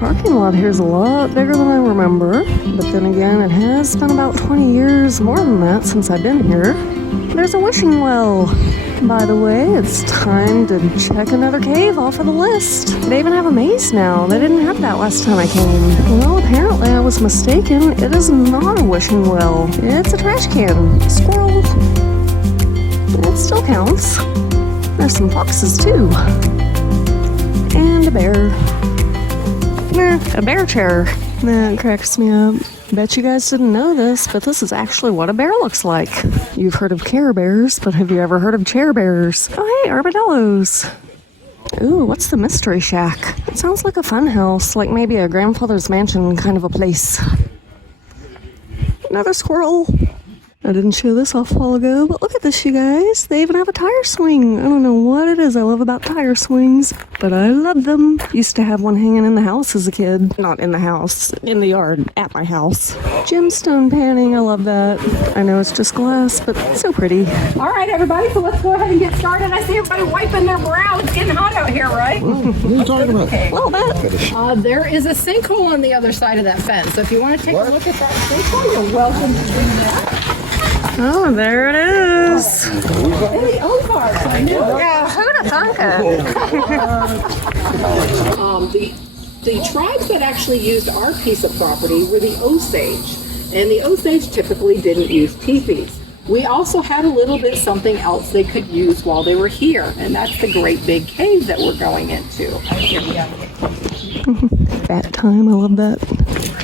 parking lot here's a lot bigger than I remember, but then again, it has been about 20 years, more than that, since I've been here. There's a wishing well. By the way, it's time to check another cave off of the list. They even have a maze now. They didn't have that last time I came. Well, apparently I was mistaken. It is not a wishing well. It's a trash can. Squirrel. It still counts. There's some foxes too. And a bear. A bear chair. That cracks me up. Bet you guys didn't know this, but this is actually what a bear looks like. You've heard of Care Bears, but have you ever heard of chair bears? Oh, hey, armadillos. Ooh, what's the Mystery Shack? It sounds like a fun house, like maybe a grandfather's mansion kind of a place. Another squirrel. I didn't show this off a while ago, but look at this, you guys. They even have a tire swing. I don't know what it is I love about tire swings, but I love them. Used to have one hanging in the house as a kid. Not in the house, in the yard, at my house. Gemstone panning, I love that. I know it's just glass, but so pretty. All right, everybody, so let's go ahead and get started. I see everybody wiping their brow. It's getting hot out here, right? What are you talking about? Okay. A little bit. There is a sinkhole on the other side of that fence. So if you want to take a look at that sinkhole, you're welcome to do that. Oh, there it is. Hey, Ozark, I knew. Yeah, who'd have thunk it? The tribes that actually used our piece of property were the Osage, and the Osage typically didn't use teepees. We also had a little bit something else they could use while they were here, and that's the great big cave that we're going into. Bat time, I love that.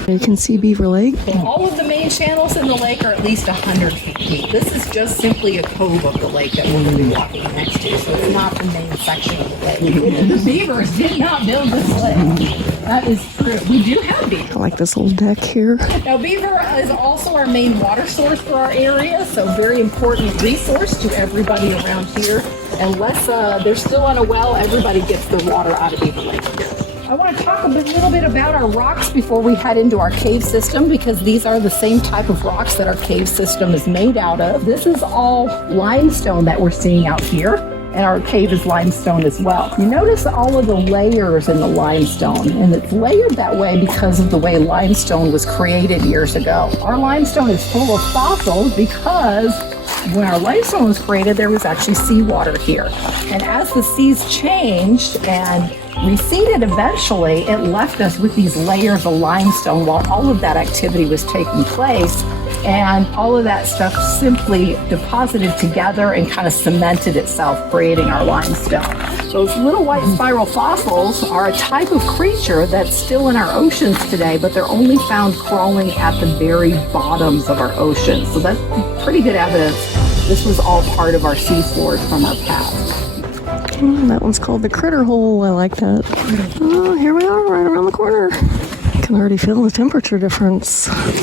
You can see Beaver Lake. All of the main channels in the lake are at least 100 feet deep. This is just simply a cove of the lake that we're going to be walking next to, so it's not the main section of the lake. The beavers did not build this lake. That is true. We do have beaver. I like this little deck here. Now, beaver is also our main water source for our area, so very important resource to everybody around here. Unless they're still on a well, everybody gets the water out of Beaver Lake here. I want to talk a little bit about our rocks before we head into our cave system, because these are the same type of rocks that our cave system is made out of. This is all limestone that we're seeing out here, and our cave is limestone as well. You notice all of the layers in the limestone, and it's layered that way because of the way limestone was created years ago. Our limestone is full of fossils because when our limestone was created, there was actually seawater here. And as the seas changed and receded eventually, it left us with these layers of limestone while all of that activity was taking place. And all of that stuff simply deposited together and kind of cemented itself, creating our limestone. Those little white spiral fossils are a type of creature that's still in our oceans today, but they're only found crawling at the very bottoms of our oceans. So that's pretty good evidence this was all part of our seafloors from our past. That one's called the Critter Hole. I like that. Oh, here we are, right around the corner. I can already feel the temperature difference.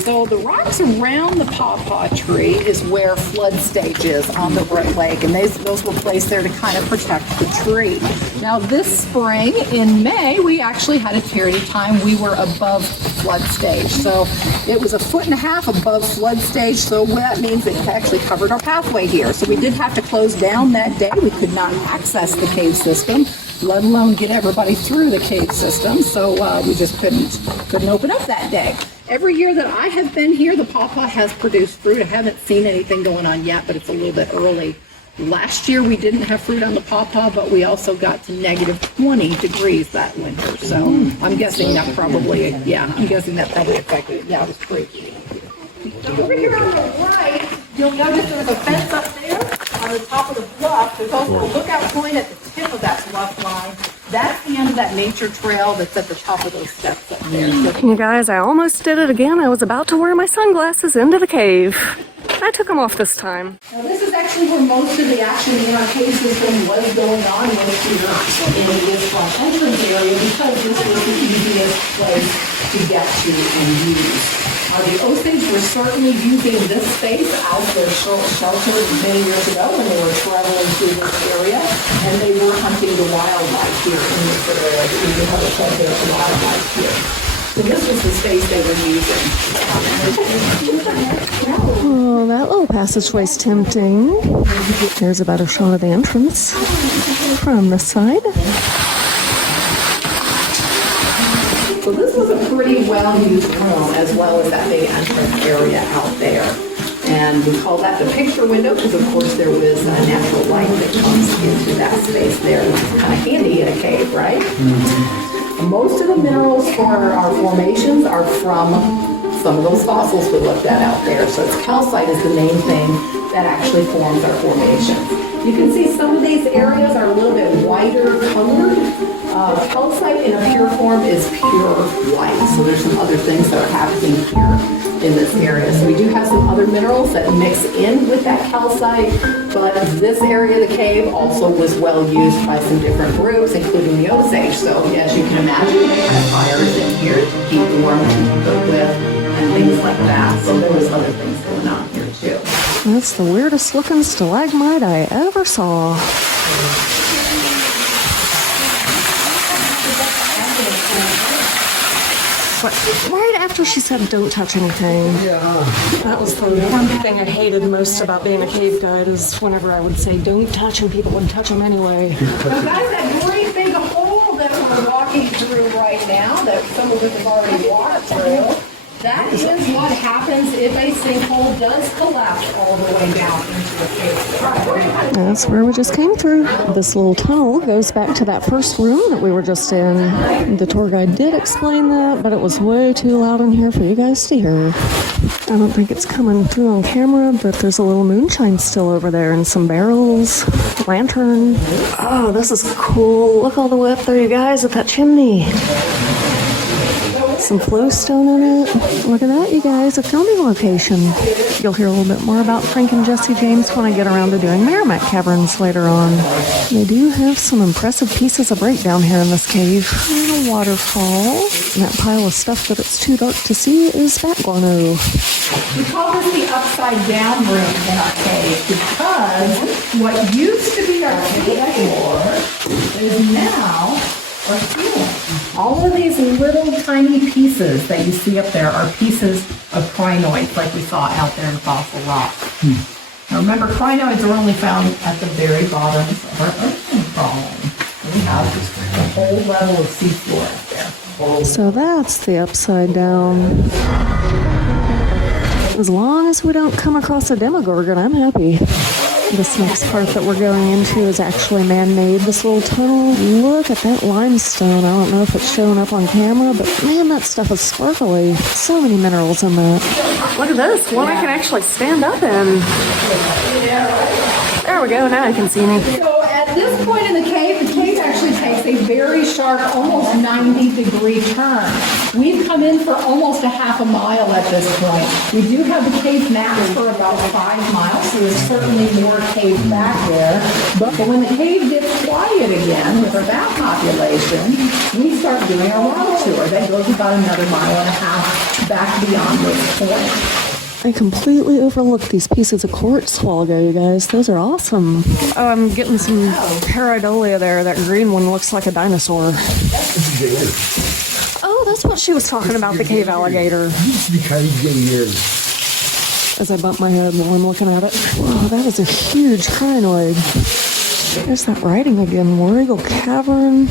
So the rocks around the pawpaw tree is where flood stage is on the lake, and those were placed there to kind of protect the tree. Now this spring in May, we actually had a period of time we were above flood stage. So it was 1.5 feet above flood stage, so that means it actually covered our pathway here. So we did have to close down that day. We could not access the cave system, let alone get everybody through the cave system. So we just couldn't open up that day. Every year that I have been here, the pawpaw has produced fruit. I haven't seen anything going on yet, but it's a little bit early. Last year we didn't have fruit on the pawpaw, but we also got to negative 20 degrees that winter. So I'm guessing that probably affected it. Yeah, it was crazy. Over here on the right, you'll notice there's a fence up there on the top of the bluff. There's also a lookout point at the tip of that bluff line. That's the end of that nature trail that's at the top of those steps up there. You guys, I almost did it again. I was about to wear my sunglasses into the cave. I took them off this time. Now this is actually where most of the action in our cave system was going on was here in this front entrance area, because this was the easiest place to get to and use. The Osage were certainly using this space as their shelter many years ago when they were traveling through this area, and they were hunting the wildlife here in this area. They did have a shelter of wildlife here. So this was the space they were using. Oh, that little passageway's tempting. Here's a better shot of the entrance from this side. So this was a pretty well-used room, as well as that big entrance area out there. And we call that the picture window because, of course, there was a natural light that comes into that space there, which is kind of handy in a cave, right? Most of the minerals for our formations are from some of those fossils we looked at out there. So it's calcite is the main thing that actually forms our formations. You can see some of these areas are a little bit whiter colored. Calcite in a pure form is pure white. So there's some other things that are happening here in this area. So we do have some other minerals that mix in with that calcite, but this area of the cave also was well used by some different groups, including the Osage. So as you can imagine, they had fires in here to keep warm, to cook with, and things like that. So there was other things going on here too. That's the weirdest looking stalagmite I ever saw. But right after she said don't touch anything, that was the one thing I hated most about being a cave guide, is whenever I would say don't touch and people would touch them anyway. So guys, that great big hole that we're walking through right now, that some of us have already walked through, that is what happens if a sinkhole does collapse all the way down into a cave. That's where we just came through. This little tunnel goes back to that first room that we were just in. The tour guide did explain that, but it was way too loud in here for you guys to hear. I don't think it's coming through on camera, but there's a little moonshine still over there and some barrels, lantern. Oh, this is cool. Look all the way up there, you guys, at that chimney. Some flowstone in it. Look at that, you guys, a filming location. You'll hear a little bit more about Frank and Jesse James when I get around to doing Merrimack Caverns later on. They do have some impressive pieces of breakdown here in this cave. And a waterfall. And that pile of stuff that it's too dark to see is bat guano. We call this the upside down room in our cave because what used to be our cave floor is now our ceiling. All of these little tiny pieces that you see up there are pieces of crinoids like we saw out there in fossil rock. Now remember, crinoids are only found at the very bottom of our ocean column. We have a whole level of seafloor up there. So that's the upside down. As long as we don't come across a demogorgon, I'm happy. This next part that we're going into is actually man-made, this little tunnel. Look at that limestone. I don't know if it's showing up on camera, but man, that stuff is sparkly. So many minerals in that. Look at this, one I can actually stand up in. There we go, now I can see me. So at this point in the cave actually takes a very sharp, almost 90-degree turn. We've come in for almost a half a mile at this point. We do have the cave mapped for about 5 miles, so there's certainly more cave back there. But when the cave gets quiet again with our bat population, we start doing our wow tour. That goes about another 1.5 miles back beyond this point. I completely overlooked these pieces of quartz a while ago, you guys. Those are awesome. Oh, I'm getting some pareidolia there. That green one looks like a dinosaur. Oh, that's what she was talking about, the cave alligator. As I bump my head while I'm looking at it. Whoa, that is a huge crinoid. There's that writing again. Eagle Cavern,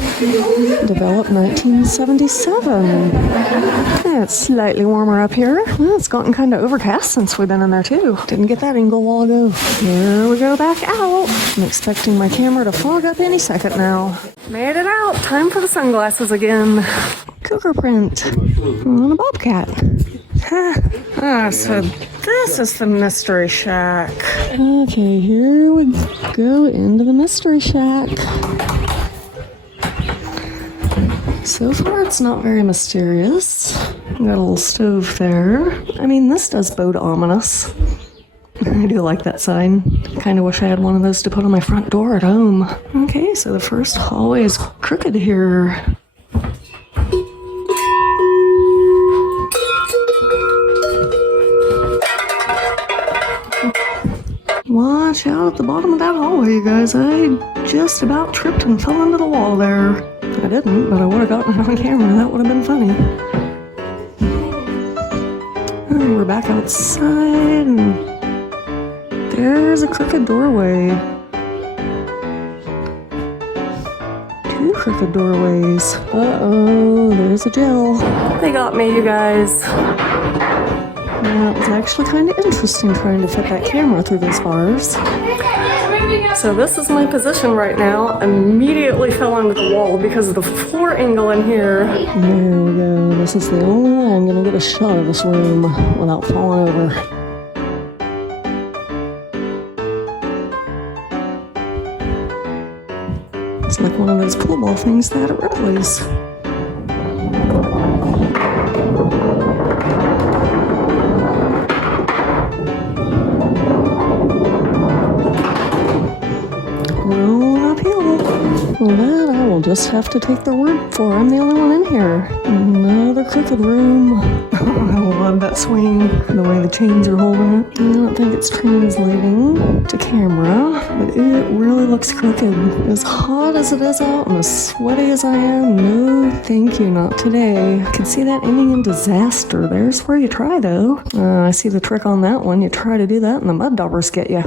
developed 1977. Yeah, it's slightly warmer up here. Well, it's gotten kind of overcast since we've been in there too. Didn't get that angle a while ago. Here we go back out. I'm expecting my camera to fog up any second now. Made it out. Time for the sunglasses again. Cougar print on a bobcat. So this is the mystery shack. Okay, here we go into the mystery shack. So far, it's not very mysterious. Got a little stove there. I mean, this does bode ominous. I do like that sign. Kind of wish I had one of those to put on my front door at home. Okay, so the first hallway is crooked here. Watch out at the bottom of that hallway, you guys. I just about tripped and fell into the wall there. I didn't, but I would have gotten it on camera. That would have been funny. And we're back outside, and there's a crooked doorway. 2 crooked the doorways. Uh-oh, there's a gel. They got me, you guys. That was actually kind of interesting trying to fit that camera through those bars. So this is my position right now. Immediately fell onto the wall because of the floor angle in here. There we go. This is the only way I'm gonna get a shot of this room without falling over. It's like one of those pool ball things they had at Ripley's. Rolling uphill. Well, that I will just have to take their word for. I'm the only one in here. Another crooked room. I love that swing. The way the chains are holding it. I don't think it's translating to camera, but it really looks crooked. As hot as it is out and as sweaty as I am, no thank you, not today. I can see that ending in disaster. There's where you try, though. I see the trick on that one. You try to do that and the mud daubers get you.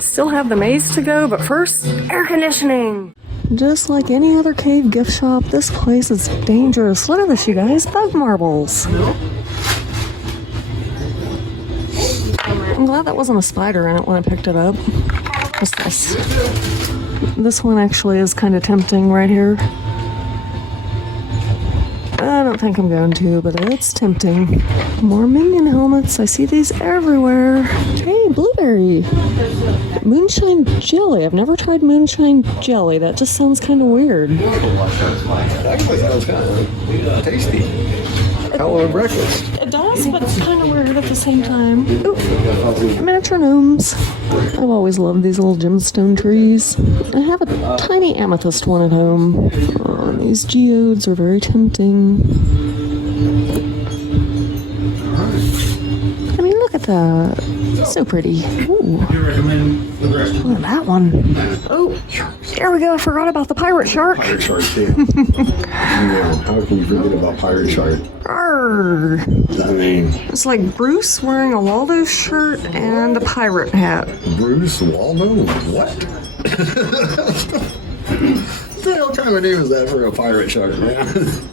Still have the maze to go, but first, air conditioning. Just like any other cave gift shop, this place is dangerous. Look at this, you guys. Bug marbles. I'm glad that wasn't a spider in it when I picked it up. What's this? This one actually is kind of tempting right here. I don't think I'm going to, but it's tempting. More minion helmets. I see these everywhere. Hey, blueberry. Moonshine jelly. I've never tried moonshine jelly. That just sounds kind of weird. Actually, sounds kind of tasty. Hello, breakfast. It does, but it's kind of weird at the same time. Ooh, miniature gnomes. I've always loved these little gemstone trees. I have a tiny amethyst one at home. Oh, these geodes are very tempting. I mean, look at that. So pretty. Ooh. Look at that one. Oh, there we go. I forgot about the pirate shark. Pirate shark, too. How can you forget about pirate shark? Arrgh. I mean, It's like Bruce wearing a Waldo shirt and a pirate hat. Bruce Waldo? What? What kind of name is that for a pirate shark, man?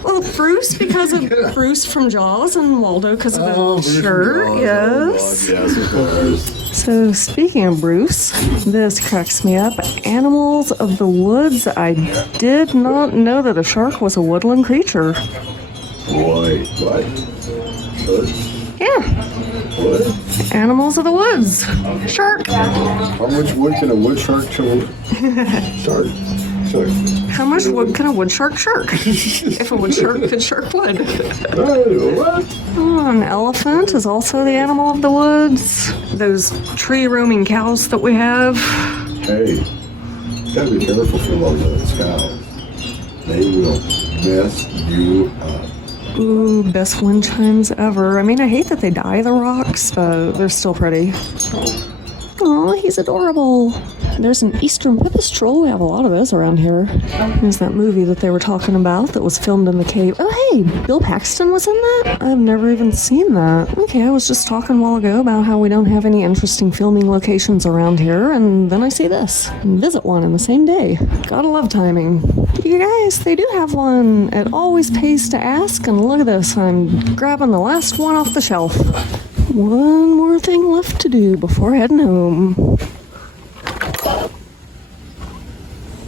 Well, Bruce because of Bruce from Jaws and Waldo because of the shirt, yes. Yes, of course. So speaking of Bruce, this cracks me up. Animals of the woods. I did not know that a shark was a woodland creature. Boy, what? Shark? Yeah, What? animals of the woods. Shark. How much wood can a wood shark chew? Shark. Shark. How much wood can a wood shark shark? If a wood shark could shark wood. Hey, what? Oh, an elephant is also the animal of the woods. Those tree roaming cows that we have. Hey, you gotta be careful for one of those cows. They will mess you up. Ooh, best wind chimes ever. I mean, I hate that they dye the rocks, but they're still pretty. Oh, he's adorable. There's an eastern pipistrel. We have a lot of those around here. There's that movie that they were talking about that was filmed in the cave. Oh, hey, Bill Paxton was in that? I've never even seen that. Okay, I was just talking a while ago about how we don't have any interesting filming locations around here, and then I see this. Visit one in the same day. Gotta love timing. You guys, they do have one. It always pays to ask, and look at this. I'm grabbing the last one off the shelf. One more thing left to do before heading home.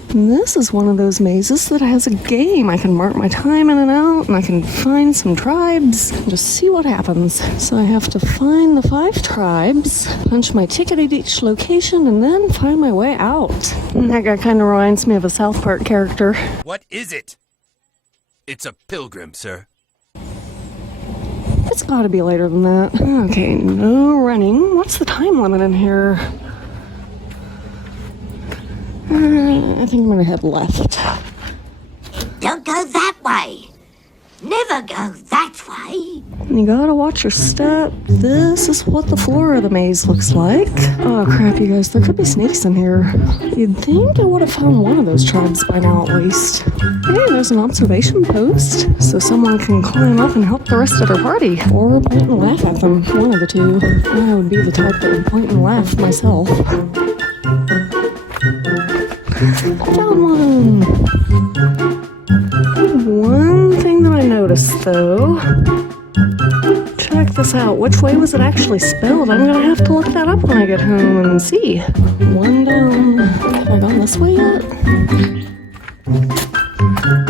And this is one of those mazes that has a game. I can mark my time in and out, and I can find some tribes and just see what happens. So I have to find the 5 tribes, punch my ticket at each location, and then find my way out. And that guy kind of reminds me of a South Park character. What is it? It's a pilgrim, sir. It's got to be later than that. Okay, no running. What's the time limit in here? I think I'm gonna head left. Don't go that way. Never go that way. You gotta watch your step. This is what the floor of the maze looks like. Oh crap, you guys, there could be snakes in here. You'd think I would have found one of those tribes by now at least. Hey, there's an observation post, so someone can climb up and help the rest of their party. Or point and laugh at them, one of the two. I would be the type that would point and laugh myself. Found one. One thing that I noticed though. Check this out. Which way was it actually spelled? I'm gonna have to look that up when I get home and see. One down. Have I gone this way yet?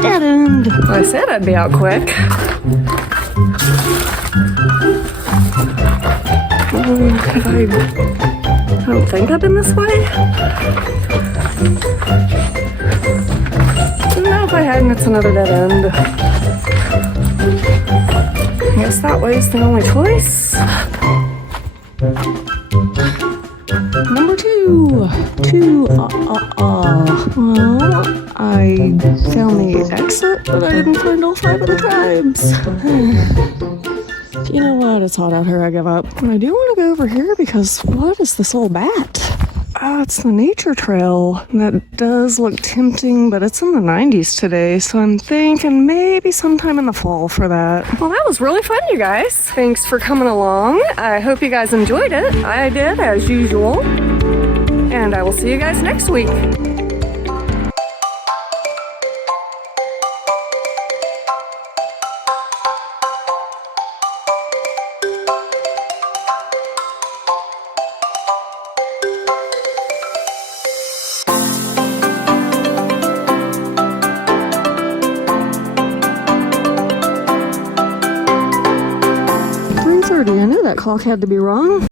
Dead end. I said I'd be out quick. I don't think I've been this way. No, if I hadn't, it's another dead end. I guess that way's the only choice. Number two. Well, I found the exit, but I didn't find all 5 of the tribes. You know what? It's hot out here. I give up. I do want to go over here because what is this old bat? Oh, it's the nature trail. That does look tempting, but it's in the 90s today, so I'm thinking maybe sometime in the fall for that. Well, that was really fun, you guys. Thanks for coming along. I hope you guys enjoyed it. I did, as usual. And I will see you guys next week. 3:30. I knew that clock had to be wrong.